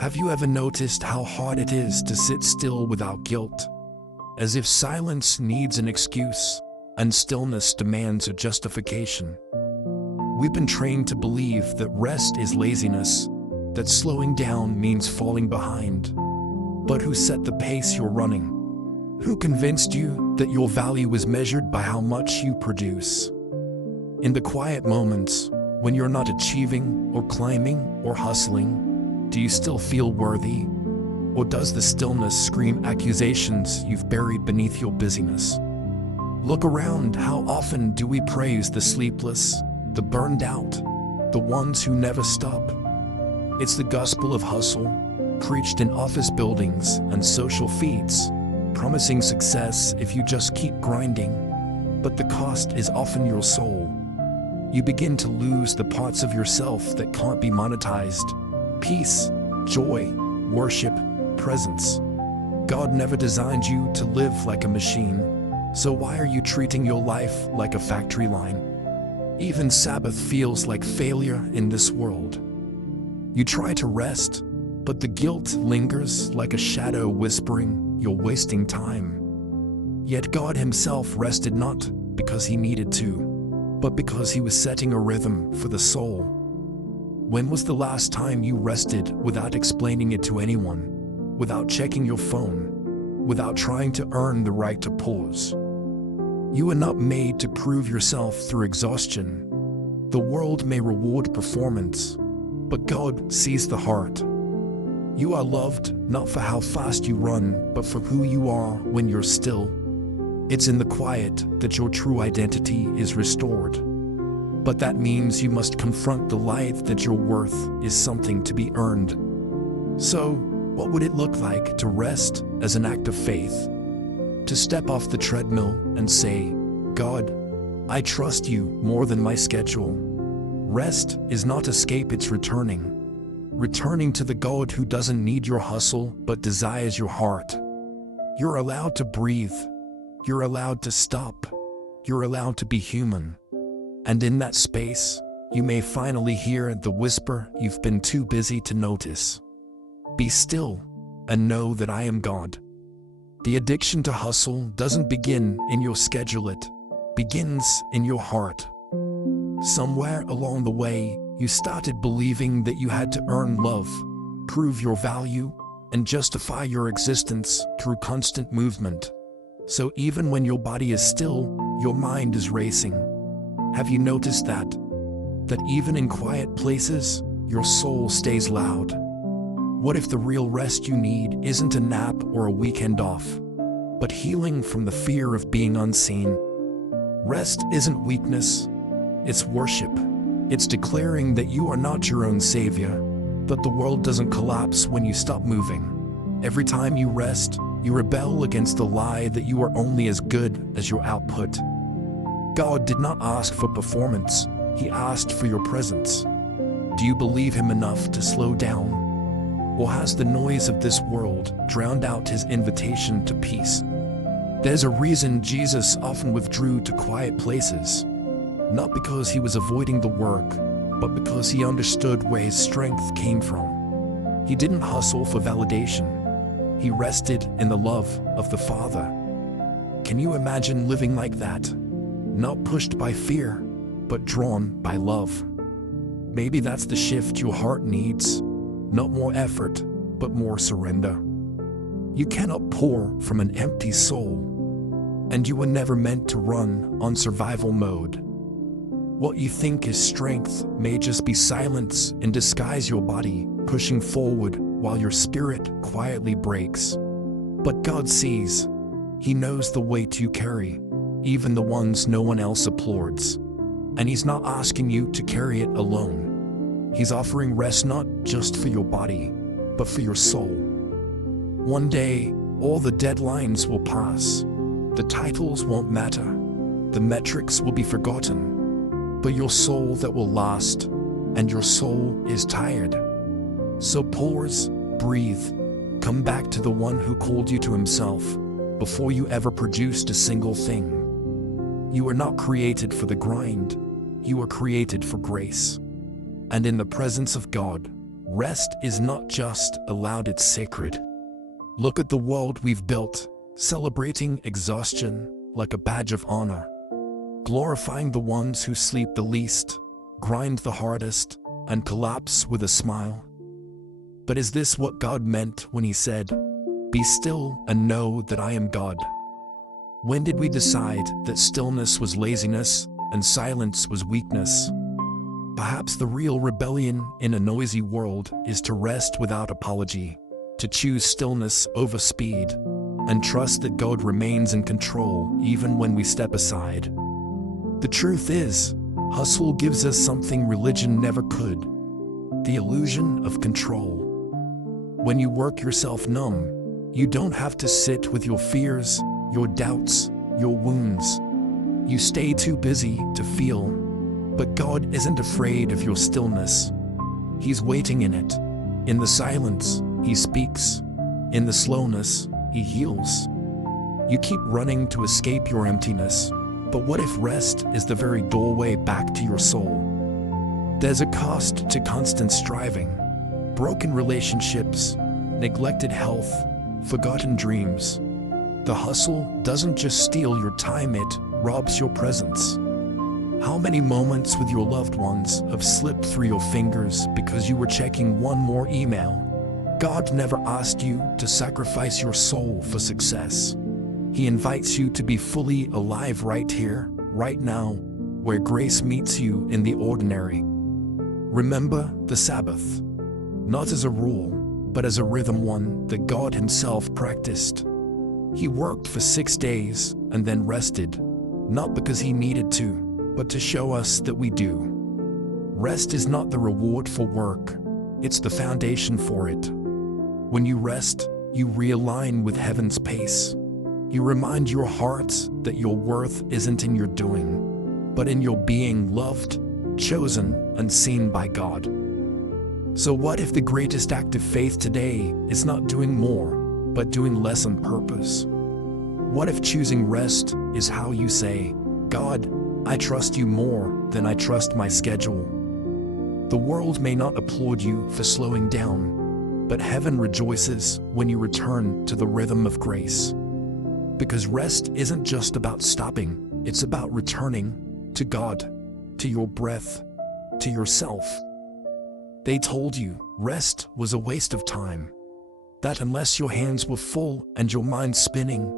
Have you ever noticed how hard it is to sit still without guilt? As if silence needs an excuse and stillness demands a justification. We've been trained to believe that rest is laziness, that slowing down means falling behind. But who set the pace you're running? Who convinced you that your value is measured by how much you produce? In the quiet moments, when you're not achieving or climbing or hustling, do you still feel worthy? Or does the stillness scream accusations you've buried beneath your busyness? Look around. How often do we praise the sleepless, the burned out, the ones who never stop? It's the gospel of hustle, preached in office buildings and social feeds, promising success if you just keep grinding. But the cost is often your soul. You begin to lose the parts of yourself that can't be monetized. Peace, joy, worship, presence. God never designed you to live like a machine, so why are you treating your life like a factory line? Even Sabbath feels like failure in this world. You try to rest, but the guilt lingers like a shadow whispering, "You're wasting time." Yet God himself rested not because he needed to, but because he was setting a rhythm for the soul. When was the last time you rested without explaining it to anyone, without checking your phone, without trying to earn the right to pause? You are not made to prove yourself through exhaustion. The world may reward performance, but God sees the heart. You are loved not for how fast you run, but for who you are when you're still. It's in the quiet that your true identity is restored. But that means you must confront the lie that your worth is something to be earned. So, what would it look like to rest as an act of faith? To step off the treadmill and say, "God, I trust you more than my schedule." Rest is not escape, it's returning. Returning to the God who doesn't need your hustle but desires your heart. You're allowed to breathe. You're allowed to stop. You're allowed to be human. And in that space, you may finally hear the whisper you've been too busy to notice. Be still and know that I am God. The addiction to hustle doesn't begin in your schedule, it begins in your heart. Somewhere along the way, you started believing that you had to earn love, prove your value, and justify your existence through constant movement. So even when your body is still, your mind is racing. Have you noticed that? That even in quiet places, your soul stays loud? What if the real rest you need isn't a nap or a weekend off, but healing from the fear of being unseen? Rest isn't weakness, it's worship. It's declaring that you are not your own savior, but the world doesn't collapse when you stop moving. Every time you rest, you rebel against the lie that you are only as good as your output. God did not ask for performance, he asked for your presence. Do you believe him enough to slow down? Or has the noise of this world drowned out his invitation to peace? There's a reason Jesus often withdrew to quiet places. Not because he was avoiding the work, but because he understood where his strength came from. He didn't hustle for validation. He rested in the love of the Father. Can you imagine living like that? Not pushed by fear, but drawn by love. Maybe that's the shift your heart needs. Not more effort, but more surrender. You cannot pour from an empty soul, and you were never meant to run on survival mode. What you think is strength may just be silence in disguise, your body pushing forward while your spirit quietly breaks. But God sees. He knows the weight you carry, even the ones no one else applauds. And he's not asking you to carry it alone. He's offering rest not just for your body, but for your soul. One day, all the deadlines will pass. The titles won't matter. The metrics will be forgotten. But your soul that will last, and your soul is tired. So pause, breathe, come back to the one who called you to himself before you ever produced a single thing. You are not created for the grind, you are created for grace. And in the presence of God, rest is not just allowed, it's sacred. Look at the world we've built, celebrating exhaustion like a badge of honor, glorifying the ones who sleep the least, grind the hardest, and collapse with a smile. But is this what God meant when He said, "Be still and know that I am God"? When did we decide that stillness was laziness and silence was weakness? Perhaps the real rebellion in a noisy world is to rest without apology, to choose stillness over speed, and trust that God remains in control even when we step aside. The truth is, hustle gives us something religion never could: the illusion of control. When you work yourself numb, you don't have to sit with your fears, your doubts, your wounds. You stay too busy to feel. But God isn't afraid of your stillness. He's waiting in it. In the silence, He speaks. In the slowness, He heals. You keep running to escape your emptiness, but what if rest is the very doorway back to your soul? There's a cost to constant striving. Broken relationships, neglected health, forgotten dreams. The hustle doesn't just steal your time, it robs your presence. How many moments with your loved ones have slipped through your fingers because you were checking one more email? God never asked you to sacrifice your soul for success. He invites you to be fully alive right here, right now, where grace meets you in the ordinary. Remember the Sabbath, not as a rule, but as a rhythm, one that God Himself practiced. He worked for 6 days and then rested, not because He needed to, but to show us that we do. Rest is not the reward for work, it's the foundation for it. When you rest, you realign with heaven's pace. You remind your heart that your worth isn't in your doing, but in your being loved, chosen, and seen by God. So what if the greatest act of faith today is not doing more, but doing less on purpose? What if choosing rest is how you say, "God, I trust you more than I trust my schedule"? The world may not applaud you for slowing down, but heaven rejoices when you return to the rhythm of grace. Because rest isn't just about stopping, it's about returning to God, to your breath, to yourself. They told you rest was a waste of time, that unless your hands were full and your mind spinning,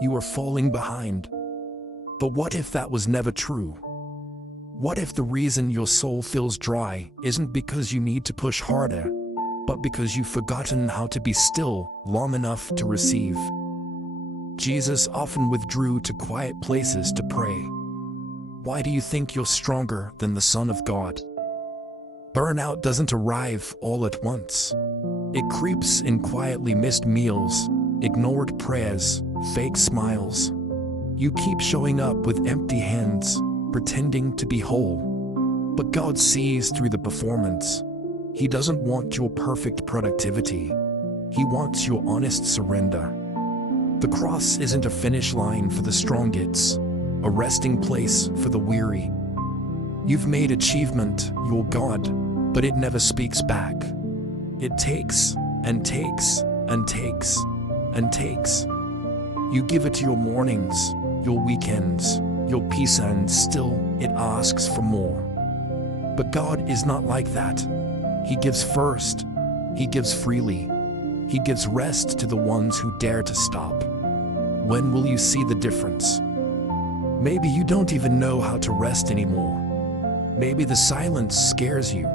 you were falling behind. But what if that was never true? What if the reason your soul feels dry isn't because you need to push harder, but because you've forgotten how to be still long enough to receive? Jesus often withdrew to quiet places to pray. Why do you think you're stronger than the Son of God? Burnout doesn't arrive all at once. It creeps in quietly, missed meals, ignored prayers, fake smiles. You keep showing up with empty hands, pretending to be whole. But God sees through the performance. He doesn't want your perfect productivity. He wants your honest surrender. The cross isn't a finish line for the strong, it's a resting place for the weary. You've made achievement your God, but it never speaks back. It takes and takes and takes and takes. You give it your mornings, your weekends, your peace, and still it asks for more. But God is not like that. He gives first. He gives freely. He gives rest to the ones who dare to stop. When will you see the difference? Maybe you don't even know how to rest anymore. Maybe the silence scares you.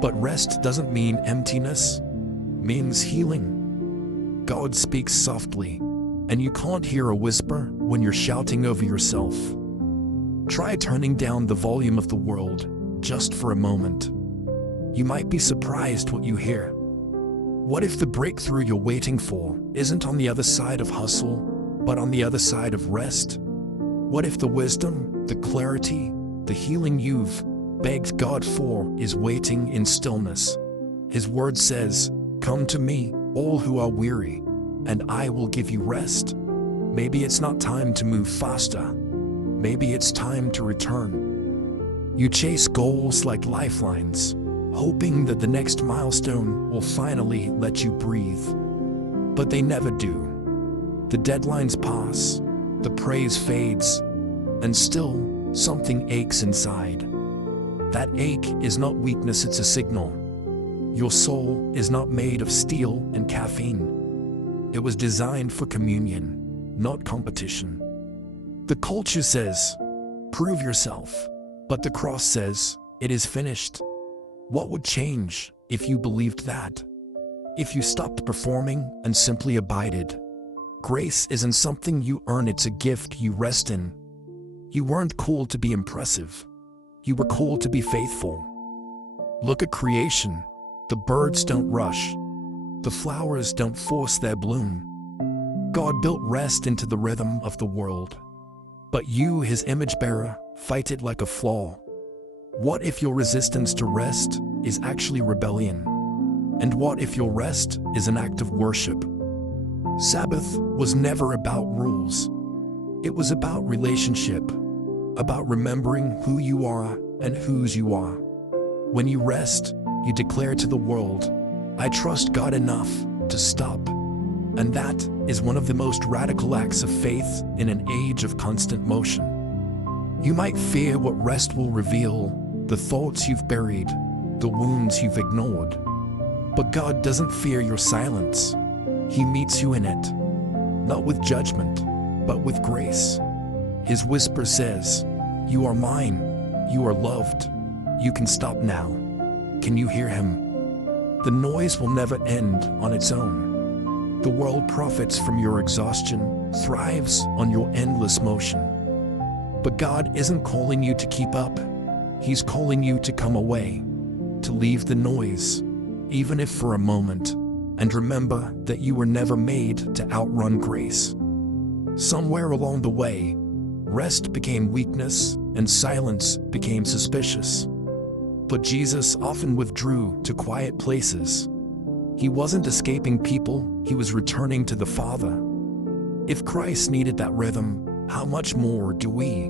But rest doesn't mean emptiness, it means healing. God speaks softly, and you can't hear a whisper when you're shouting over yourself. Try turning down the volume of the world just for a moment. You might be surprised what you hear. What if the breakthrough you're waiting for isn't on the other side of hustle, but on the other side of rest? What if the wisdom, the clarity, the healing you've begged God for is waiting in stillness? His word says, "Come to me, all who are weary, and I will give you rest." Maybe it's not time to move faster. Maybe it's time to return. You chase goals like lifelines, hoping that the next milestone will finally let you breathe. But they never do. The deadlines pass, the praise fades, and still something aches inside. That ache is not weakness, it's a signal. Your soul is not made of steel and caffeine. It was designed for communion, not competition. The culture says, prove yourself, but the cross says, it is finished. What would change if you believed that? If you stopped performing and simply abided? Grace isn't something you earn, it's a gift you rest in. You weren't called to be impressive. You were called to be faithful. Look at creation. The birds don't rush. The flowers don't force their bloom. God built rest into the rhythm of the world. But you, his image bearer, fight it like a flaw. What if your resistance to rest is actually rebellion? And what if your rest is an act of worship? Sabbath was never about rules. It was about relationship, about remembering who you are and whose you are. When you rest, you declare to the world, I trust God enough to stop. And that is one of the most radical acts of faith in an age of constant motion. You might fear what rest will reveal, the thoughts you've buried, the wounds you've ignored. But God doesn't fear your silence. He meets you in it, not with judgment, but with grace. His whisper says, you are mine, you are loved, you can stop now. Can you hear him? The noise will never end on its own. The world profits from your exhaustion, thrives on your endless motion. But God isn't calling you to keep up. He's calling you to come away, to leave the noise, even if for a moment, and remember that you were never made to outrun grace. Somewhere along the way, rest became weakness and silence became suspicious. But Jesus often withdrew to quiet places. He wasn't escaping people, he was returning to the Father. If Christ needed that rhythm, how much more do we?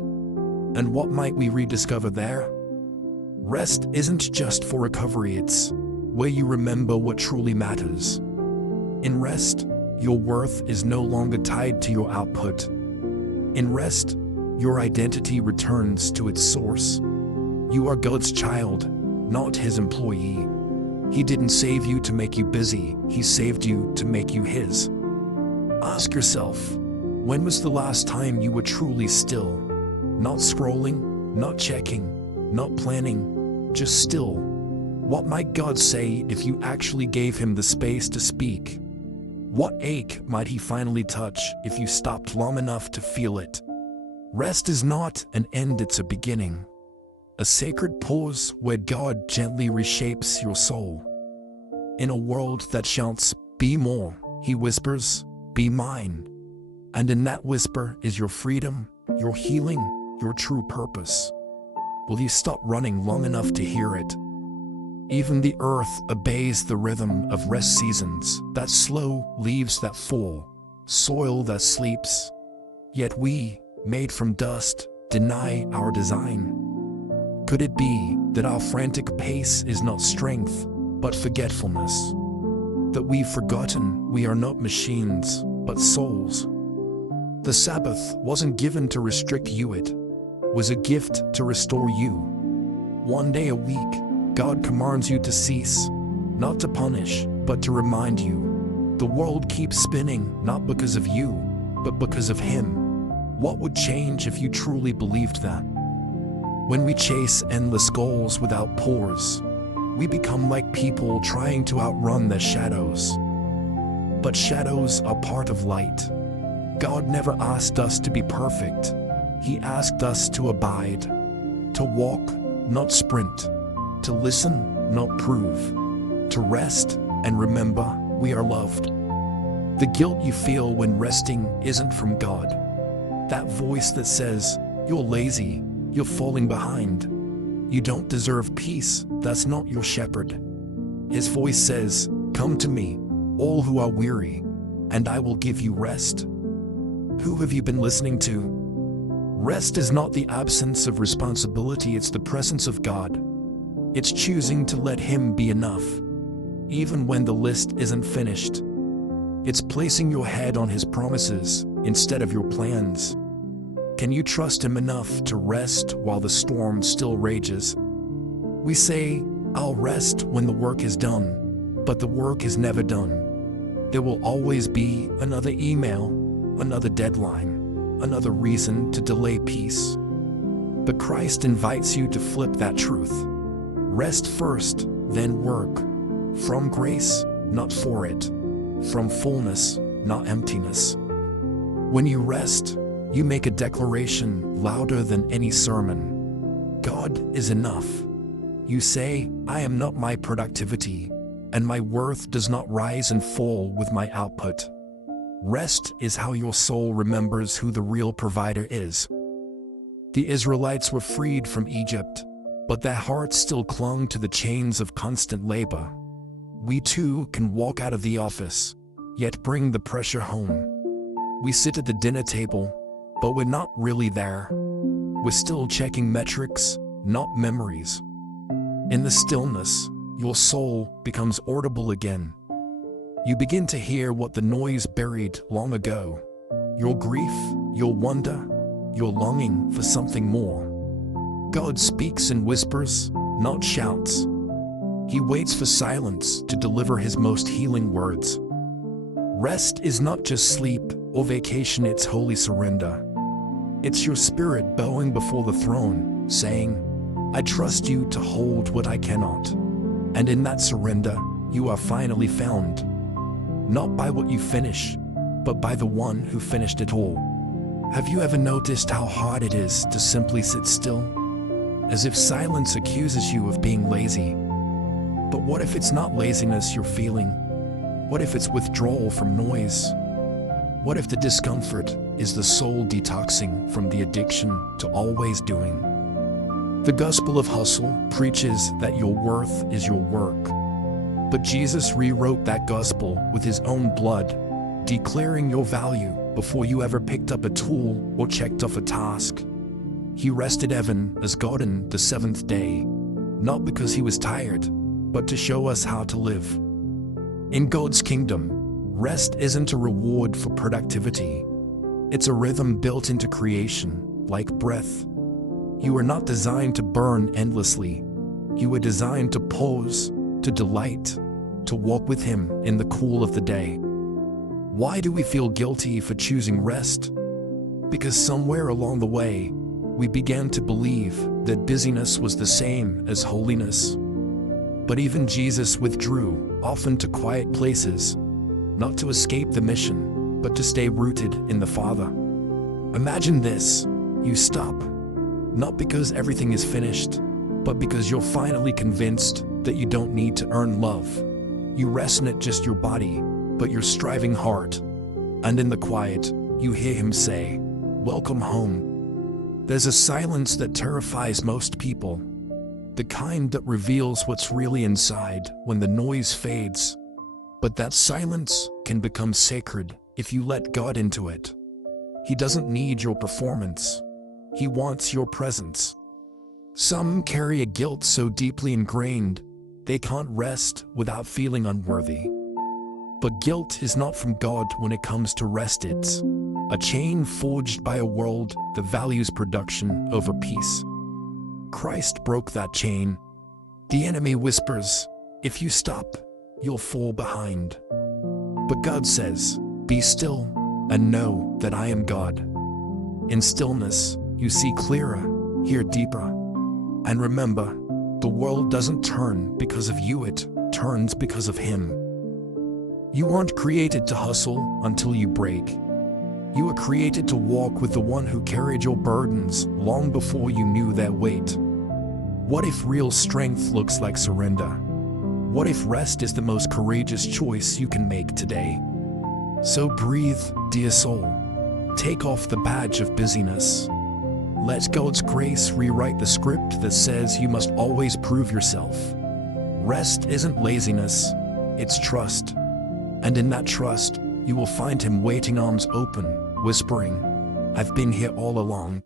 And what might we rediscover there? Rest isn't just for recovery, it's where you remember what truly matters. In rest, your worth is no longer tied to your output. In rest, your identity returns to its source. You are God's child, not his employee. He didn't save you to make you busy, he saved you to make you his. Ask yourself, when was the last time you were truly still? Not scrolling, not checking, not planning, just still. What might God say if you actually gave him the space to speak? What ache might he finally touch if you stopped long enough to feel it? Rest is not an end, it's a beginning. A sacred pause where God gently reshapes your soul. In a world that shouts, be more, he whispers, be mine. And in that whisper is your freedom, your healing, your true purpose. Will you stop running long enough to hear it? Even the earth obeys the rhythm of rest seasons, that slow leaves that fall, soil that sleeps. Yet we, made from dust, deny our design. Could it be that our frantic pace is not strength, but forgetfulness? That we've forgotten we are not machines, but souls? The Sabbath wasn't given to restrict you, it was a gift to restore you. One day a week, God commands you to cease, not to punish, but to remind you. The world keeps spinning, not because of you, but because of him. What would change if you truly believed that? When we chase endless goals without pause, we become like people trying to outrun their shadows. But shadows are part of light. God never asked us to be perfect. He asked us to abide, to walk, not sprint, to listen, not prove, to rest and remember we are loved. The guilt you feel when resting isn't from God. That voice that says, you're lazy, you're falling behind, you don't deserve peace, that's not your shepherd. His voice says, come to me, all who are weary, and I will give you rest. Who have you been listening to? Rest is not the absence of responsibility, it's the presence of God. It's choosing to let Him be enough, even when the list isn't finished. It's placing your head on His promises instead of your plans. Can you trust Him enough to rest while the storm still rages? We say, "I'll rest when the work is done," but the work is never done. There will always be another email, another deadline, another reason to delay peace. But Christ invites you to flip that truth. Rest first, then work. From grace, not for it. From fullness, not emptiness. When you rest, you make a declaration louder than any sermon. God is enough. You say, "I am not my productivity, and my worth does not rise and fall with my output." Rest is how your soul remembers who the real provider is. The Israelites were freed from Egypt, but their hearts still clung to the chains of constant labor. We too can walk out of the office, yet bring the pressure home. We sit at the dinner table, but we're not really there. We're still checking metrics, not memories. In the stillness, your soul becomes audible again. You begin to hear what the noise buried long ago. Your grief, your wonder, your longing for something more. God speaks in whispers, not shouts. He waits for silence to deliver His most healing words. Rest is not just sleep or vacation, it's holy surrender. It's your spirit bowing before the throne, saying, "I trust you to hold what I cannot." And in that surrender, you are finally found. Not by what you finish, but by the one who finished it all. Have you ever noticed how hard it is to simply sit still? As if silence accuses you of being lazy. But what if it's not laziness you're feeling? What if it's withdrawal from noise? What if the discomfort is the soul detoxing from the addiction to always doing? The gospel of hustle preaches that your worth is your work. But Jesus rewrote that gospel with His own blood, declaring your value before you ever picked up a tool or checked off a task. He rested heaven as God on the seventh day, not because He was tired, but to show us how to live. In God's kingdom, rest isn't a reward for productivity. It's a rhythm built into creation, like breath. You are not designed to burn endlessly. You are designed to pause, to delight, to walk with Him in the cool of the day. Why do we feel guilty for choosing rest? Because somewhere along the way, we began to believe that busyness was the same as holiness. But even Jesus withdrew, often to quiet places, not to escape the mission, but to stay rooted in the Father. Imagine this: you stop, not because everything is finished, but because you're finally convinced that you don't need to earn love. You rest not just your body, but your striving heart. And in the quiet, you hear Him say, "Welcome home." There's a silence that terrifies most people, the kind that reveals what's really inside when the noise fades. But that silence can become sacred if you let God into it. He doesn't need your performance. He wants your presence. Some carry a guilt so deeply ingrained, they can't rest without feeling unworthy. But guilt is not from God when it comes to rest. It's a chain forged by a world that values production over peace. Christ broke that chain. The enemy whispers, "If you stop, you'll fall behind." But God says, "Be still and know that I am God." In stillness, you see clearer, hear deeper. And remember, the world doesn't turn because of you, it turns because of Him. You aren't created to hustle until you break. You were created to walk with the one who carried your burdens long before you knew their weight. What if real strength looks like surrender? What if rest is the most courageous choice you can make today? So breathe, dear soul. Take off the badge of busyness. Let God's grace rewrite the script that says you must always prove yourself. Rest isn't laziness, it's trust. And in that trust, you will find Him waiting, arms open, whispering, "I've been here all along."